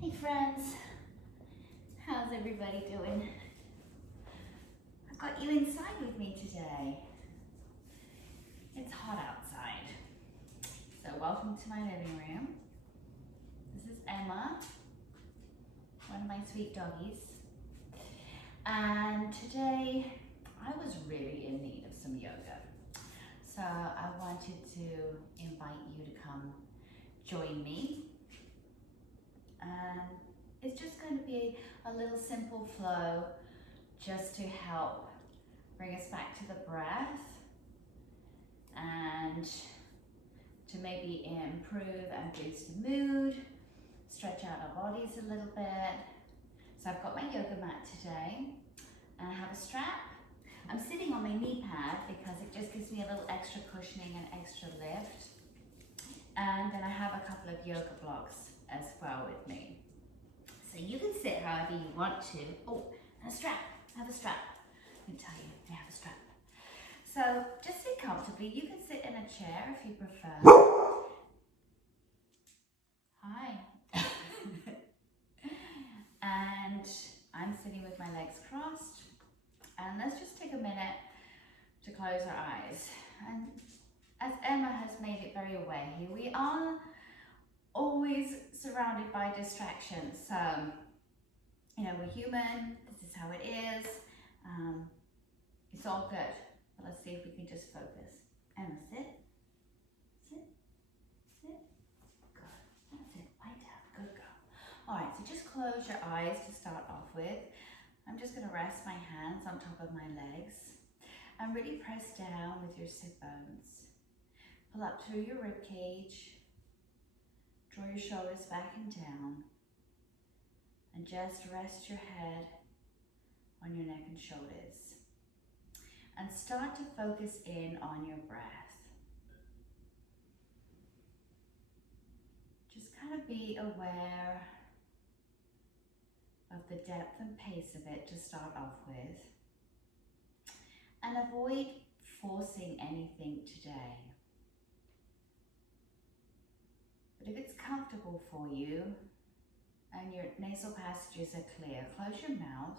Hey friends, how's everybody doing? I've got you inside with me today. It's hot outside. So welcome to my living room. This is Emma, one of my sweet doggies. And today I was really in need of some yoga. So I wanted to invite you to come join me. And it's just going to be a little simple flow just to help bring us back to the breath and to maybe improve and boost the mood, stretch out our bodies a little bit. So I've got my yoga mat today and I have a strap. I'm sitting on my knee pad because it just gives me a little extra cushioning and extra lift. And then I have a couple of yoga blocks as well with me. So you can sit however you want to. Oh, and a strap. I have a strap. Let me tell you, I have a strap. So just sit comfortably. You can sit in a chair if you prefer. Hi. And I'm sitting with my legs crossed. And let's just take a minute to close our eyes. And as Emma has made it very aware here, we are always surrounded by distractions. So, we're human. This is how it is. It's all good. But let's see if we can just focus. Emma, sit. Sit. Sit. Good. That's it. Lie down. Good girl. All right, so just close your eyes to start off with. I'm just going to rest my hands on top of my legs and really press down with your sit bones. Pull up through your rib cage. Draw your shoulders back and down. And just rest your head on your neck and shoulders. And start to focus in on your breath. Just kind of be aware of the depth and pace of it to start off with. And avoid forcing anything today. But if it's comfortable for you and your nasal passages are clear, close your mouth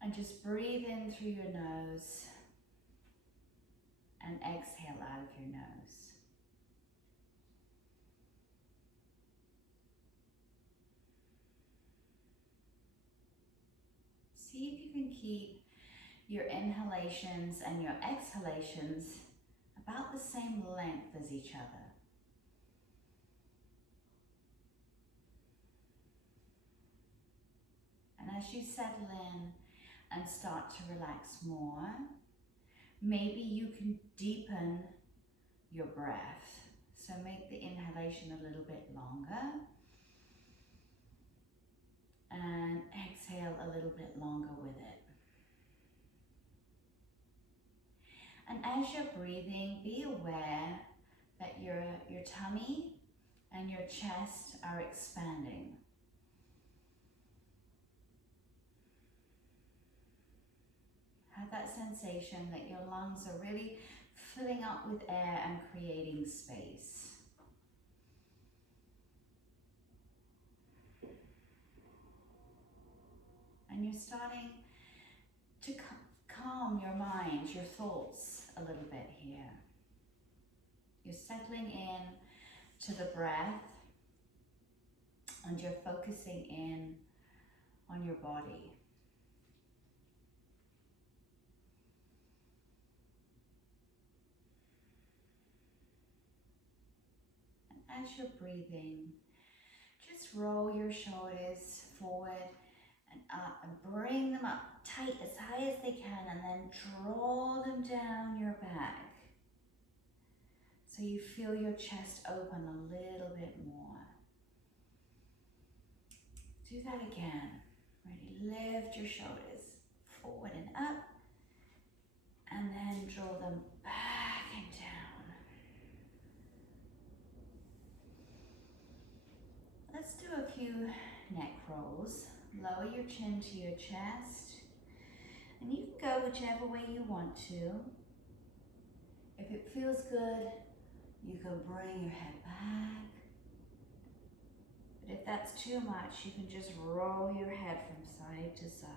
and just breathe in through your nose and exhale out of your nose. See if you can keep your inhalations and your exhalations about the same length as each other. And as you settle in and start to relax more, maybe you can deepen your breath. So make the inhalation a little bit longer and exhale a little bit longer with it. And as you're breathing, be aware that your tummy and your chest are expanding. Have that sensation that your lungs are really filling up with air and creating space. And you're starting to calm your mind, your thoughts a little bit here. You're settling in to the breath and you're focusing in on your body. And as you're breathing, just roll your shoulders forward and up and bring them up tight as high as they can and then draw them down your back. So you feel your chest open a little bit more. Do that again. Ready, lift your shoulders forward and up and then draw them back and down. Let's do a few neck rolls. Lower your chin to your chest. And you can go whichever way you want to. If it feels good, you can bring your head back But if that's too much, you can just roll your head from side to side.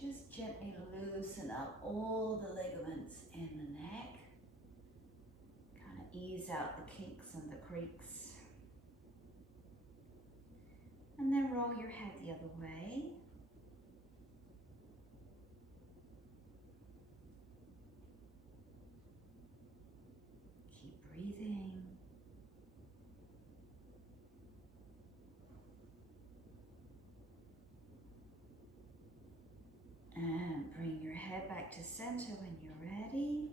Just gently loosen up all the ligaments in the neck. Kind of ease out the kinks and the creaks. And then roll your head the other way. Keep breathing. And bring your head back to center when you're ready.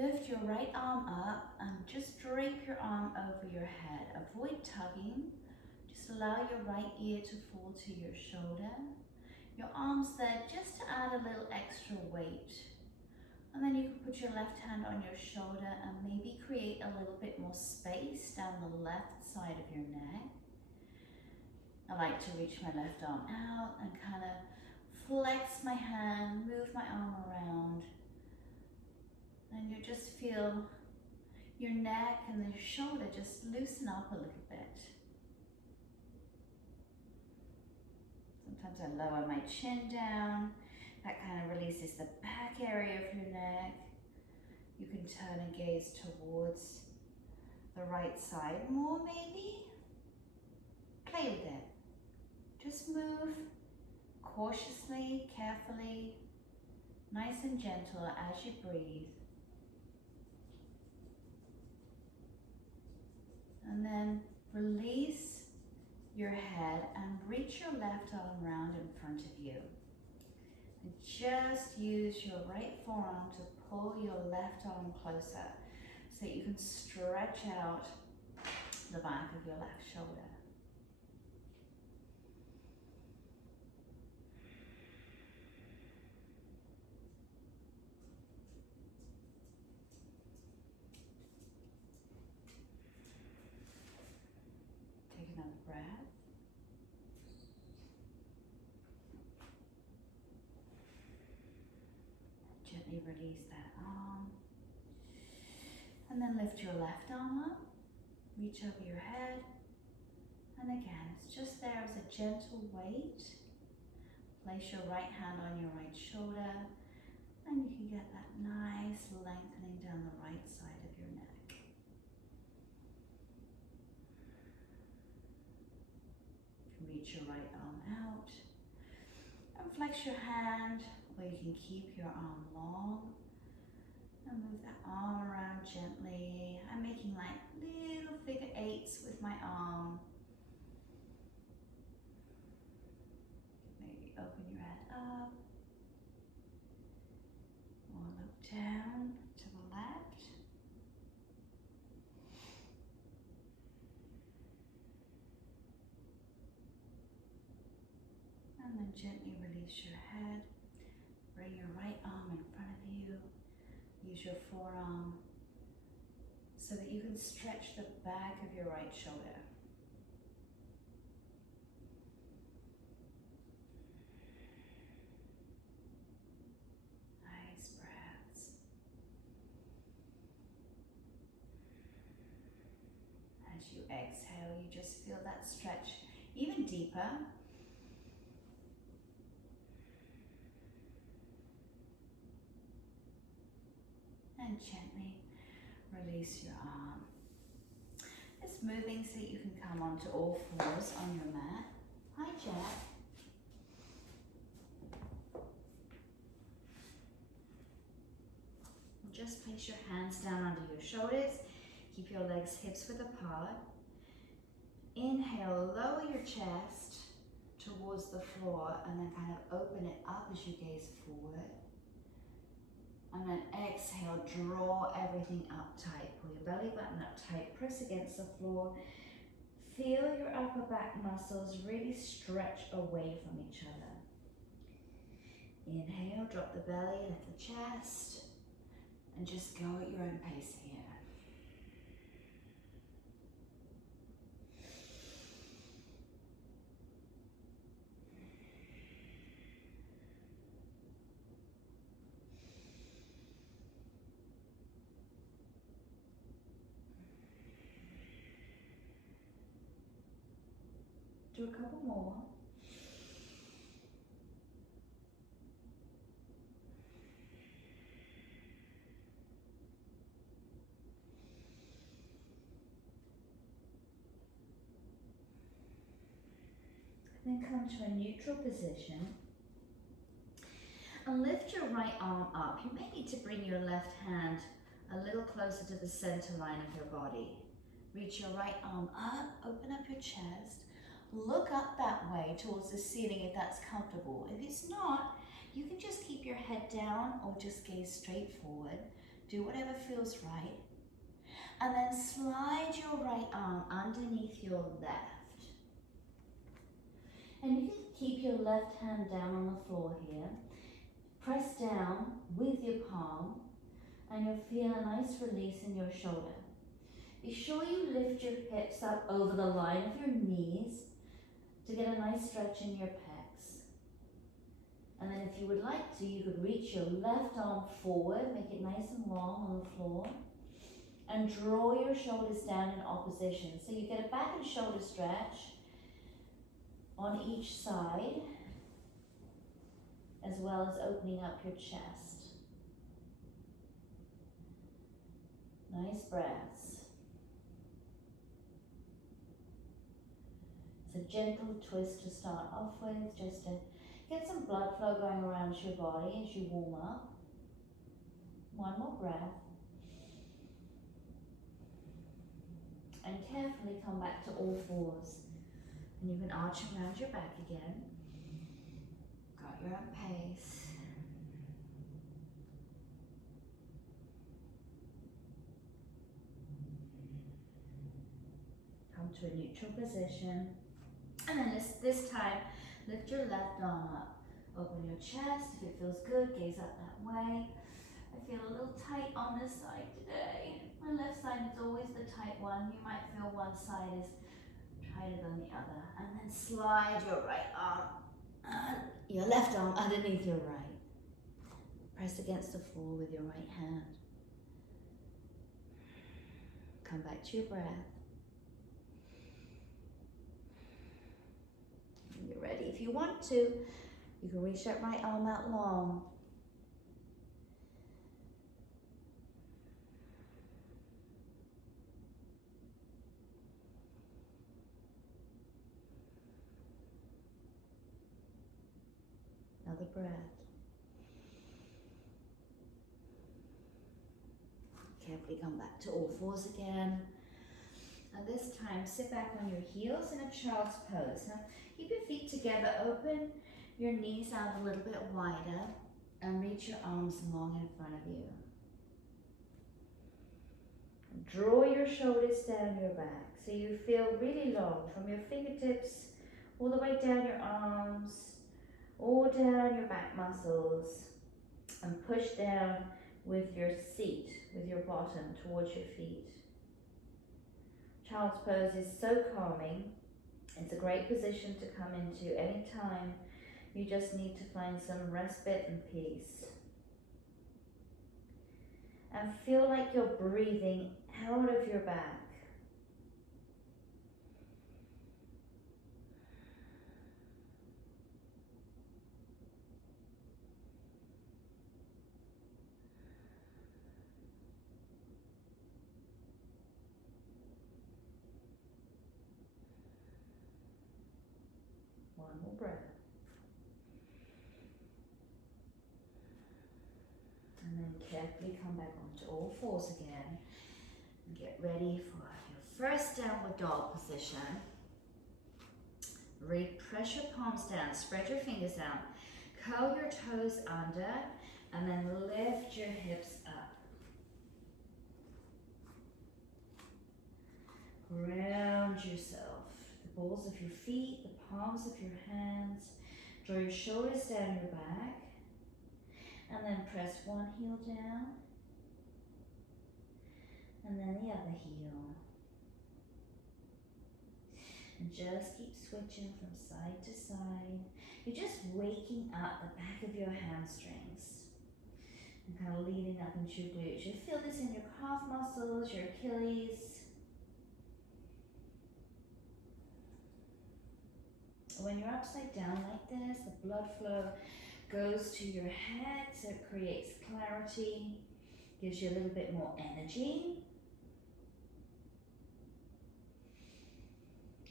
Lift your right arm up and just drape your arm over your head. Avoid tugging. Just allow your right ear to fall to your shoulder. Your arm's there just to add a little extra weight. And then you can put your left hand on your shoulder and maybe create a little bit more space down the left side of your neck. I like to reach my left arm out and kind of flex my hand, move my arm around. And you just feel your neck and the shoulder just loosen up a little bit. Sometimes I lower my chin down. That kind of releases the back area of your neck. You can turn and gaze towards the right side more maybe. Play with it. Just move cautiously, carefully, nice and gentle as you breathe. And then release your head and reach your left arm round in front of you. And just use your right forearm to pull your left arm closer so that you can stretch out the back of your left shoulder. Take another breath. Gently release that arm. And then lift your left arm up. Reach over your head. And again, it's just there as a gentle weight. Place your right hand on your right shoulder. And you can get that nice lengthening down the right side of your neck. Reach your right arm out. And flex your hand, or you can keep your arm long. And move that arm around gently. I'm making like little figure eights with my arm. Maybe open your head up. Or look down to the left. And then gently release your head. Bring your right arm in front of you. Use your forearm so that you can stretch the back of your right shoulder. Nice breaths. As you exhale, you just feel that stretch even deeper. And gently release your arm. It's moving so that you can come onto all fours on your mat. Hi, Jack. Just place your hands down under your shoulders. Keep your legs hips width apart. Inhale, lower your chest towards the floor and then kind of open it up as you gaze forward. And then exhale, draw everything up tight. Pull your belly button up tight, press against the floor. Feel your upper back muscles really stretch away from each other. Inhale, drop the belly, lift the chest, and just go at your own pace here. Do a couple more. Then come to a neutral position and lift your right arm up. You may need to bring your left hand a little closer to the center line of your body. Reach your right arm up, open up your chest, look up that way towards the ceiling if that's comfortable. If it's not, you can just keep your head down or just gaze straight forward. Do whatever feels right. And then slide your right arm underneath your left. And you can keep your left hand down on the floor here. Press down with your palm and you'll feel a nice release in your shoulder. Be sure you lift your hips up over the line of your knees to get a nice stretch in your pecs. And then if you would like to, you could reach your left arm forward, make it nice and long on the floor, and draw your shoulders down in opposition. So you get a back and shoulder stretch on each side, as well as opening up your chest. Nice breaths. It's a gentle twist to start off with, just to get some blood flow going around your body as you warm up. One more breath. And carefully come back to all fours. And you can arch around your back again. Got your own pace. Come to a neutral position. And then this time, lift your left arm up. Open your chest. If it feels good, gaze up that way. I feel a little tight on this side today. My left side is always the tight one. You might feel one side is tighter than the other. And then slide your right arm, your left arm underneath your right. Press against the floor with your right hand. Come back to your breath. When you're ready, if you want to, you can reach that right arm out long. Another breath. Carefully come back to all fours again. And this time, sit back on your heels in a child's pose. Now, keep your feet together, open your knees out a little bit wider, and reach your arms long in front of you. Draw your shoulders down your back so you feel really long from your fingertips all the way down your arms, all down your back muscles, and push down with your seat, with your bottom towards your feet. Child's pose is so calming. It's a great position to come into anytime you just need to find some respite and peace. And feel like you're breathing out of your back. One more breath. And then carefully come back onto all fours again. And get ready for your first downward dog position. Really press your palms down, spread your fingers out, curl your toes under, and then lift your hips up. Ground yourself. The balls of your feet, the palms of your hands. Draw your shoulders down your back. And then press one heel down. And then the other heel. And just keep switching from side to side. You're just waking up the back of your hamstrings. And kind of leading up into your glutes. You feel this in your calf muscles, your Achilles. So when you're upside down like this, the blood flow goes to your head, so it creates clarity, gives you a little bit more energy.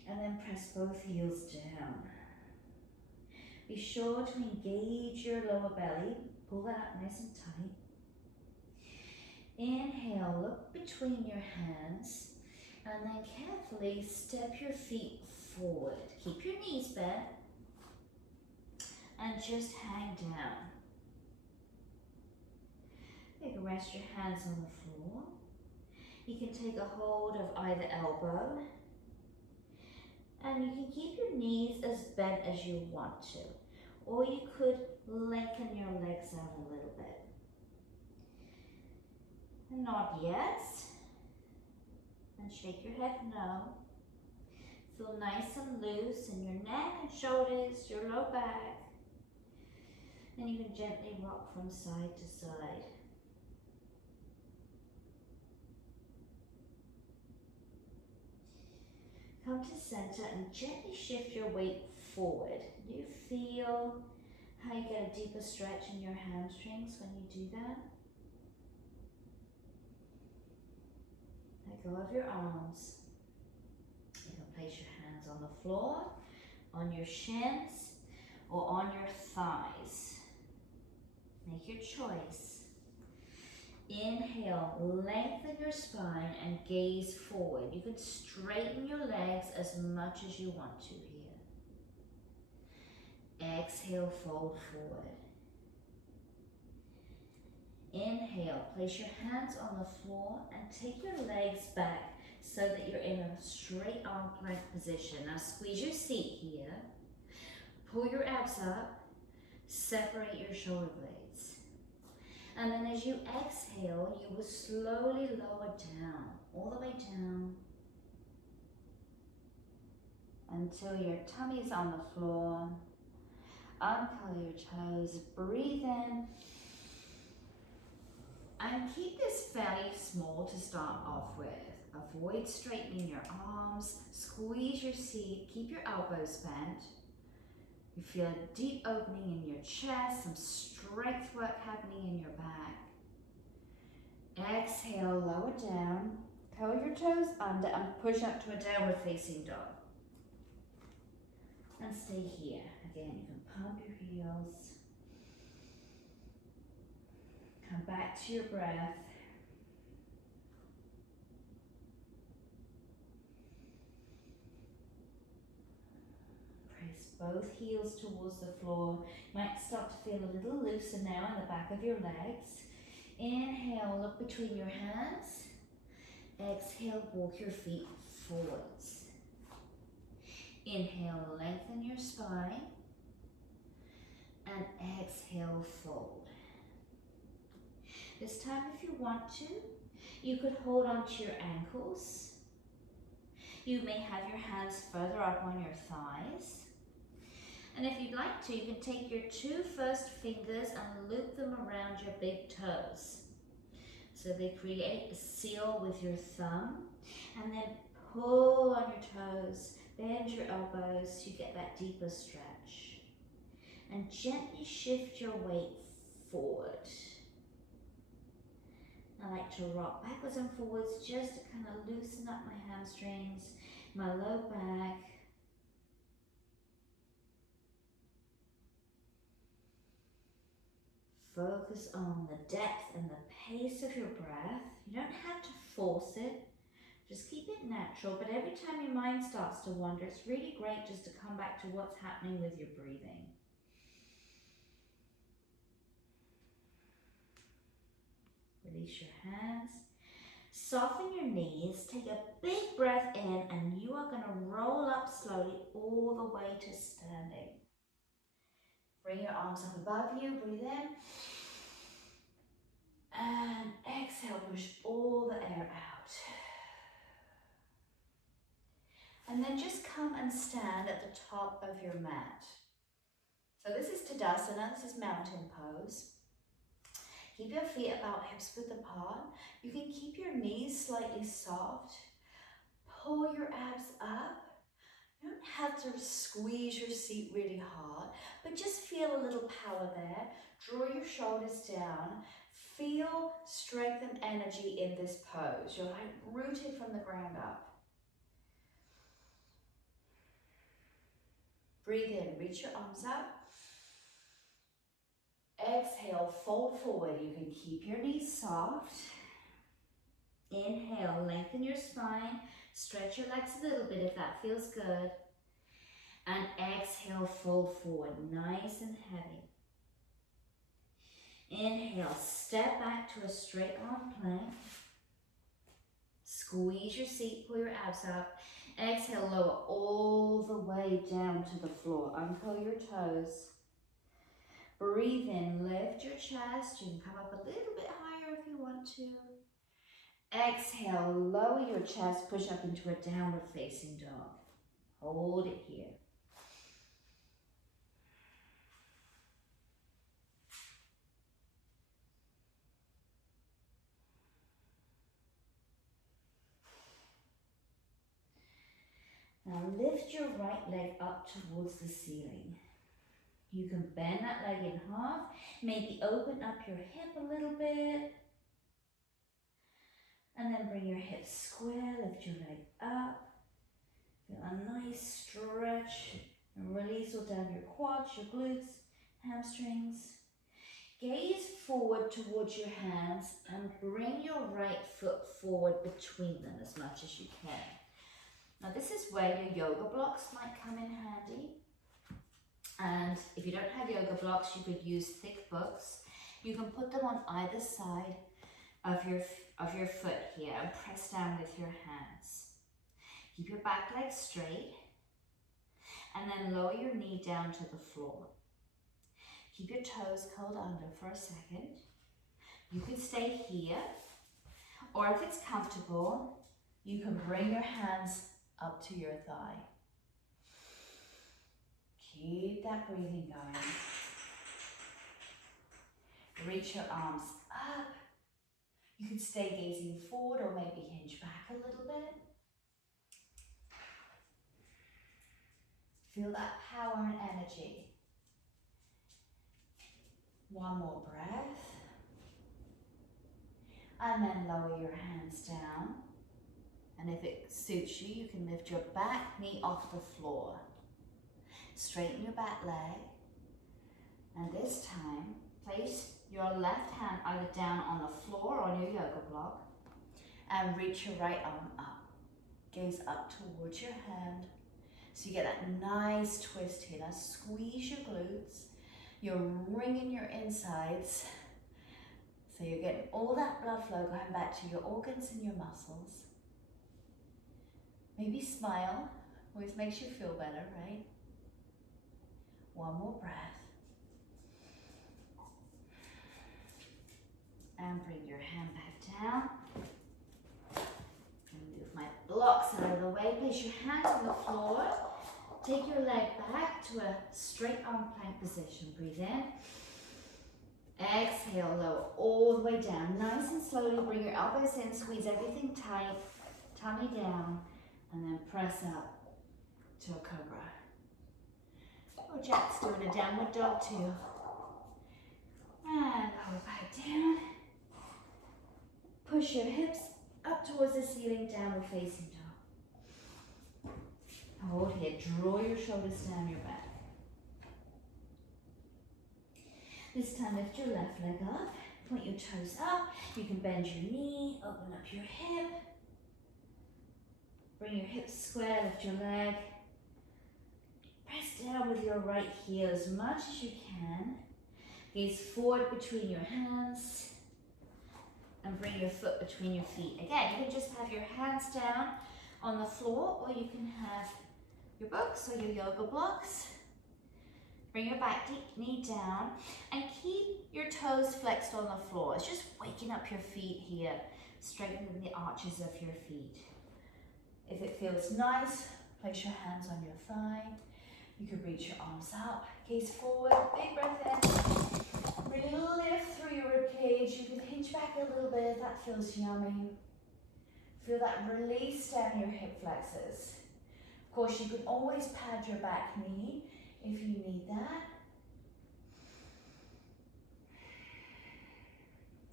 And then press both heels down. Be sure to engage your lower belly. Pull that up nice and tight. Inhale, look between your hands, and then carefully step your feet forward. Keep your knees bent, and just hang down. You can rest your hands on the floor. You can take a hold of either elbow, and you can keep your knees as bent as you want to, or you could lengthen your legs out a little bit. Nod yes, and shake your head no. Feel nice and loose in your neck and shoulders, your low back, and you can gently rock from side to side. Come to center and gently shift your weight forward. Do you feel how you get a deeper stretch in your hamstrings when you do that? Let go of your arms. You can place your hands on the floor, on your shins, or on your thighs. Make your choice. Inhale, lengthen your spine and gaze forward. You can straighten your legs as much as you want to here. Exhale, fold forward. Inhale, place your hands on the floor and take your legs back so that you're in a straight arm plank position. Now squeeze your seat here. Pull your abs up. Separate your shoulder blades. And then as you exhale, you will slowly lower down, all the way down, until your tummy's on the floor. Uncurl your toes, breathe in, and keep this fairly small to start off with. Avoid straightening your arms, squeeze your seat, keep your elbows bent. You feel a deep opening in your chest, some strength work happening in your back. Exhale, lower down, curl your toes under and push up to a downward facing dog. And stay here. Again, you can pump your heels. Come back to your breath. Both heels towards the floor. You might start to feel a little looser now in the back of your legs. Inhale, look between your hands. Exhale, walk your feet forwards. Inhale, lengthen your spine. And exhale, fold. This time, if you want to, you could hold onto your ankles. You may have your hands further up on your thighs. And if you'd like to, you can take your two first fingers and loop them around your big toes. So they create a seal with your thumb. And then pull on your toes, bend your elbows, you get that deeper stretch. And gently shift your weight forward. I like to rock backwards and forwards just to kind of loosen up my hamstrings, my low back. Focus on the depth and the pace of your breath. You don't have to force it. Just keep it natural. But every time your mind starts to wander, it's really great just to come back to what's happening with your breathing. Release your hands. Soften your knees. Take a big breath in, and you are going to roll up slowly all the way to standing. Bring your arms up above you, breathe in. And exhale, push all the air out. And then just come and stand at the top of your mat. So this is Tadasana, this is mountain pose. Keep your feet about hips width apart. You can keep your knees slightly soft. Pull your abs up. You don't have to squeeze your seat really hard, but just feel a little power there. Draw your shoulders down. Feel strength and energy in this pose. You're like rooted from the ground up. Breathe in, reach your arms up. Exhale, fold forward. You can keep your knees soft. Inhale, lengthen your spine. Stretch your legs a little bit if that feels good. And exhale, fold forward, nice and heavy. Inhale, step back to a straight arm plank. Squeeze your seat, pull your abs up. Exhale, lower all the way down to the floor. Uncurl your toes. Breathe in, lift your chest. You can come up a little bit higher if you want to. Exhale, lower your chest, push up into a downward facing dog. Hold it here. Now lift your right leg up towards the ceiling. You can bend that leg in half, maybe open up your hip a little bit. And then bring your hips square, lift your leg up. Feel a nice stretch and release all down your quads, your glutes, hamstrings. Gaze forward towards your hands and bring your right foot forward between them as much as you can. Now this is where your yoga blocks might come in handy. And if you don't have yoga blocks, you could use thick books. You can put them on either side of your foot here and press down with your hands. Keep your back leg straight and then lower your knee down to the floor. Keep your toes curled under for a second. You can stay here, or if it's comfortable, you can bring your hands up to your thigh. Keep that breathing going. Reach your arms up. You can stay gazing forward or maybe hinge back a little bit. Feel that power and energy. One more breath. And then lower your hands down. And if it suits you, you can lift your back knee off the floor. Straighten your back leg. And this time, place your left hand either down on the floor or on your yoga block. And reach your right arm up. Gaze up towards your hand. So you get that nice twist here. Now squeeze your glutes. You're wringing your insides. So you're getting all that blood flow going back to your organs and your muscles. Maybe smile. Always makes you feel better, right? One more breath. And bring your hand back down. Move my blocks out of the way. Place your hands on the floor. Take your leg back to a straight arm plank position. Breathe in. Exhale, lower all the way down. Nice and slowly bring your elbows in. Squeeze everything tight. Tummy down. And then press up to a cobra. Oh, Jack's doing a downward dog too. And lower back down. Push your hips up towards the ceiling, downward facing dog. Hold here, draw your shoulders down your back. This time lift your left leg up, point your toes up. You can bend your knee, open up your hip. Bring your hips square, lift your leg. Press down with your right heel as much as you can. Gaze forward between your hands. And bring your foot between your feet. Again, you can just have your hands down on the floor, or you can have your books or your yoga blocks. Bring your back knee down and keep your toes flexed on the floor. It's just waking up your feet here, strengthening the arches of your feet. If it feels nice, place your hands on your thigh. You can reach your arms up, gaze forward, big breath in. Really lift through your ribcage. You can hinge back a little bit if that feels yummy. Feel that release down your hip flexors. Of course, you can always pad your back knee if you need that.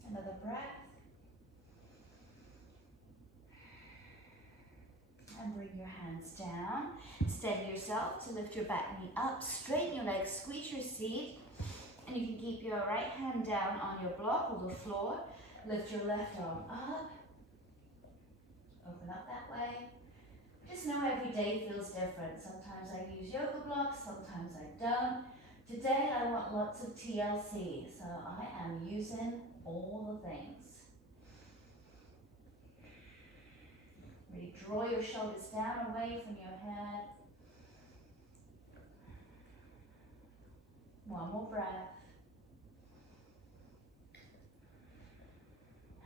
Another breath. And bring your hands down. Steady yourself to lift your back knee up. Straighten your legs, squeeze your seat. And you can keep your right hand down on your block or the floor. Lift your left arm up. Open up that way. Just know every day feels different. Sometimes I use yoga blocks, sometimes I don't. Today I want lots of TLC, so I am using all the things. Really draw your shoulders down away from your head. One more breath.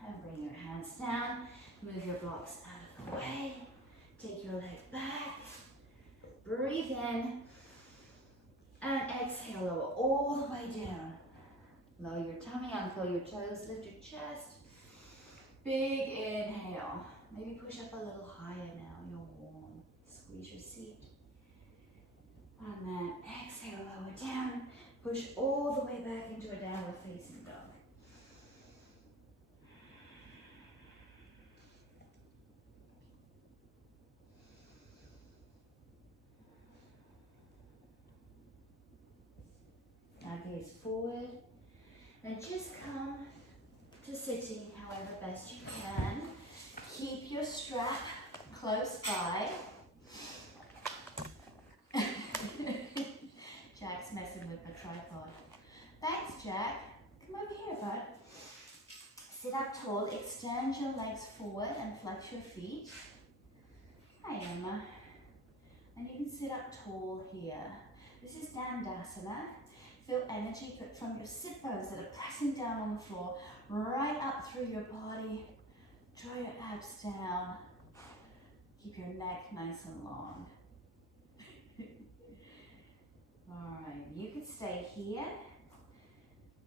And bring your hands down. Move your blocks out of the way. Take your leg back. Breathe in. And exhale, lower all the way down. Lower your tummy, uncurl your toes, lift your chest. Big inhale. Maybe push up a little higher now. You're warm. Squeeze your seat. And then exhale, lower down. Push all the way back into a downward facing dog. Now gaze forward. And just come to sitting however best you can. Keep your strap close by. Jack's messing with the tripod. Thanks, Jack. Come over here, bud. Sit up tall, extend your legs forward and flex your feet. Hi, Emma. And you can sit up tall here. This is Dandasana. Feel energy from your sit bones that are pressing down on the floor, right up through your body. Draw your abs down. Keep your neck nice and long. All right, you can stay here.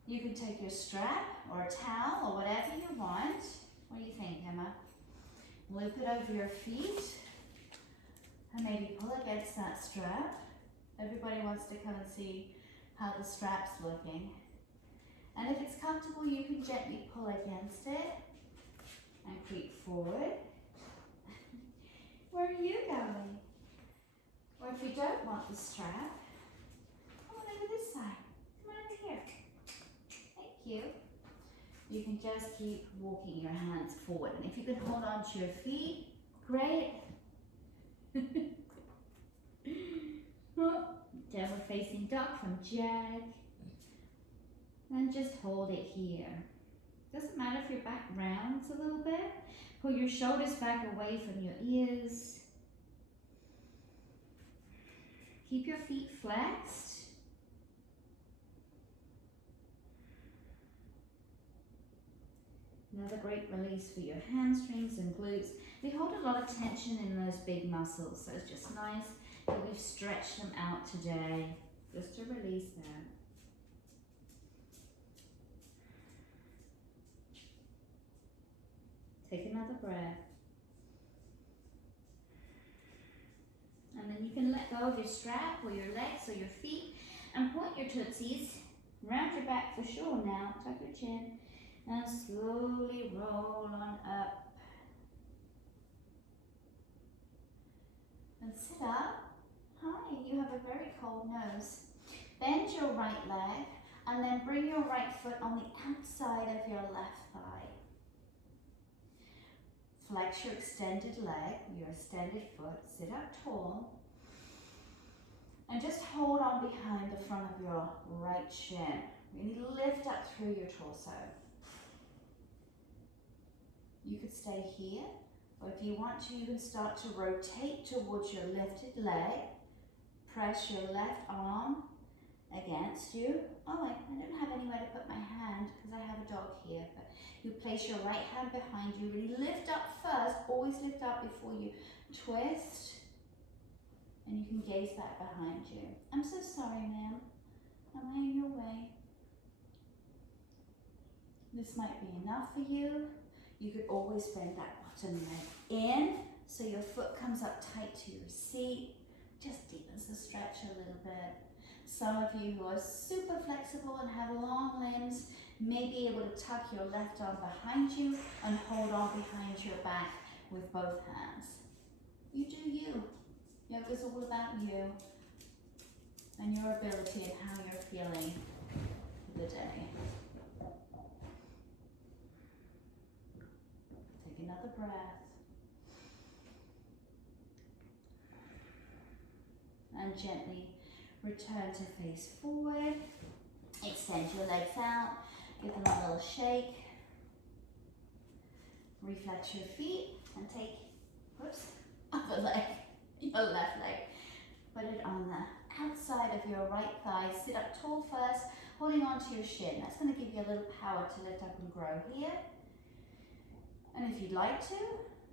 You can take your strap or a towel or whatever you want. What do you think, Emma? Loop it over your feet and maybe pull against that strap. Everybody wants to come and see how the strap's looking. And if it's comfortable, you can gently pull against it and creep forward. Where are you going? Or if you don't want the strap, come on over this side. Come on over here. Thank you. You can just keep walking your hands forward. And if you can hold on to your feet, great. Downward facing dog from Jack. And just hold it here. Doesn't matter if your back rounds a little bit. Pull your shoulders back away from your ears. Keep your feet flexed. Another great release for your hamstrings and glutes. We hold a lot of tension in those big muscles, so it's just nice that we've stretched them out today, just to release them. Take another breath. And then you can let go of your strap or your legs or your feet and point your tootsies. Round your back for sure now. Tuck your chin and slowly roll on up. And sit up. Hi, you have a very cold nose. Bend your right leg and then bring your right foot on the outside of your left thigh. Flex your extended leg, your extended foot, sit up tall, and just hold on behind the front of your right shin. Really lift up through your torso. You could stay here, or if you want to, you can start to rotate towards your lifted leg. Press your left arm against you. Oh, I don't have anywhere to put my hand because I have a dog here, but you place your right hand behind you. Really lift up first. Always lift up before you twist. And you can gaze back behind you. I'm so sorry, ma'am. Am I in your way? This might be enough for you. You could always bend that bottom leg in So your foot comes up tight to your seat, just deepens the stretch a little bit. Some of you who are super flexible and have long limbs may be able to tuck your left arm behind you and hold on behind your back with both hands. You do you. Yoga's all about you and your ability and how you're feeling for the day. Take another breath. And gently return to face forward. Extend your legs out. Give them a little shake. Reflex your feet and take, other leg, your left leg. Put it on the outside of your right thigh. Sit up tall first, holding onto your shin. That's going to give you a little power to lift up and grow here. And if you'd like to,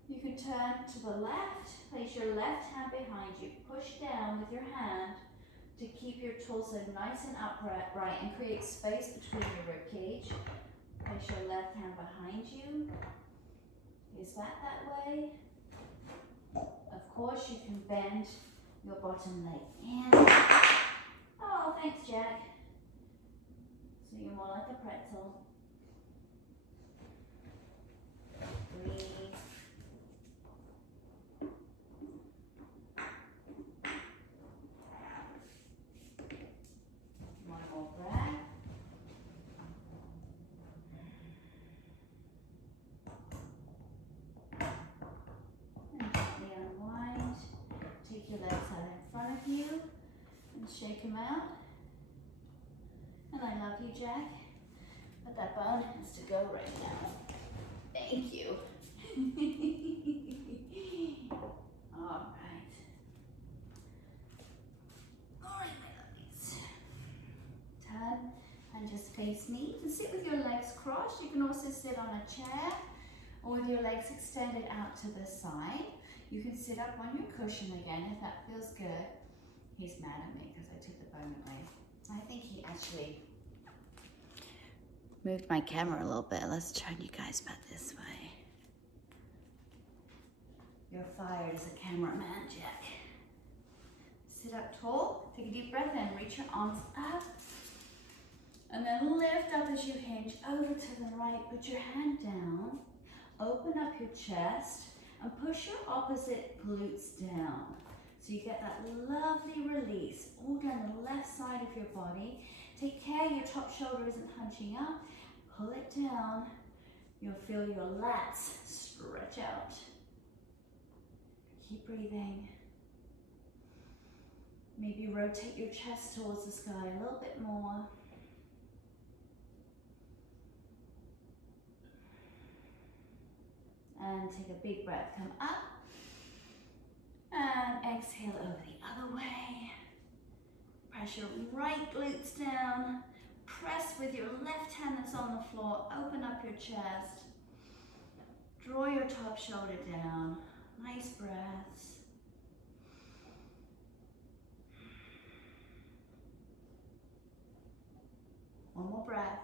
you can turn to the left, place your left hand behind you, push down with your hand to keep your torso nice and upright and create space between your rib cage. Place your left hand behind you. Is that way? Of course, you can bend your bottom leg in. Oh, thanks, Jack. So you're more like a pretzel. Breathe. One more breath. And gently unwind. Take your legs out in front of you and shake them out. And I love you, Jack, but that bone has to go right now. Thank you. All right. All right, my lovelies. Turn and just face me. You can sit with your legs crossed. You can also sit on a chair or with your legs extended out to the side. You can sit up on your cushion again if that feels good. He's mad at me because I took the bone away. I think he actually moved my camera a little bit. Let's turn you guys back this way. You're fired as a cameraman, Jack. Sit up tall, take a deep breath in, reach your arms up, and then lift up as you hinge over to the right. Put your hand down, open up your chest, and push your opposite glutes down. So you get that lovely release all down the left side of your body. Take care your top shoulder isn't hunching up. Pull it down. You'll feel your lats stretch out. Keep breathing. Maybe rotate your chest towards the sky a little bit more. And take a big breath. Come up. And exhale over the other way. Press your right glutes down. Press with your left hand that's on the floor. Open up your chest. Draw your top shoulder down. Nice breaths. One more breath.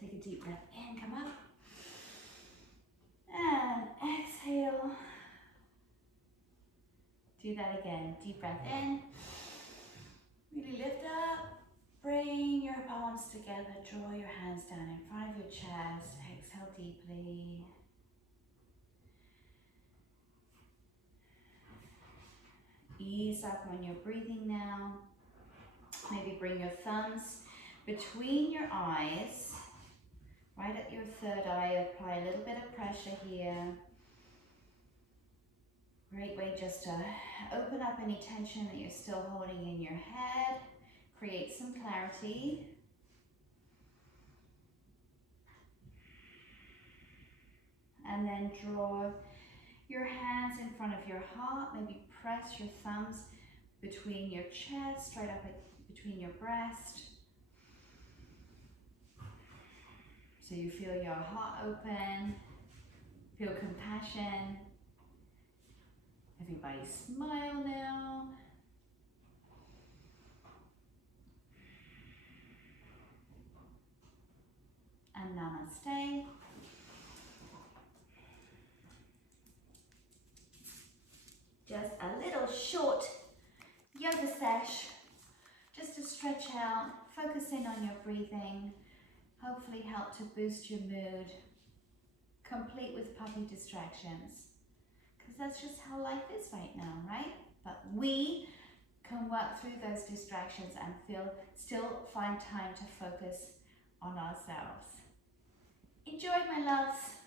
Take a deep breath in, come up. And exhale. Do that again. Deep breath in. Really lift up. Bring your palms together. Draw your hands down in front of your chest. Exhale deeply. Ease up on your breathing now. Maybe bring your thumbs between your eyes. Right at your third eye. Apply a little bit of pressure here. Great way just to open up any tension that you're still holding in your head. Create some clarity. And then draw your hands in front of your heart. Maybe press your thumbs between your chest, right up between your breast. So you feel your heart open. Feel compassion. Everybody smile now. And namaste. just a little short yoga sesh, just to stretch out, focus in on your breathing, hopefully help to boost your mood, complete with puppy distractions. Because that's just how life is right now, right? But we can work through those distractions and still find time to focus on ourselves. Enjoy, my loves.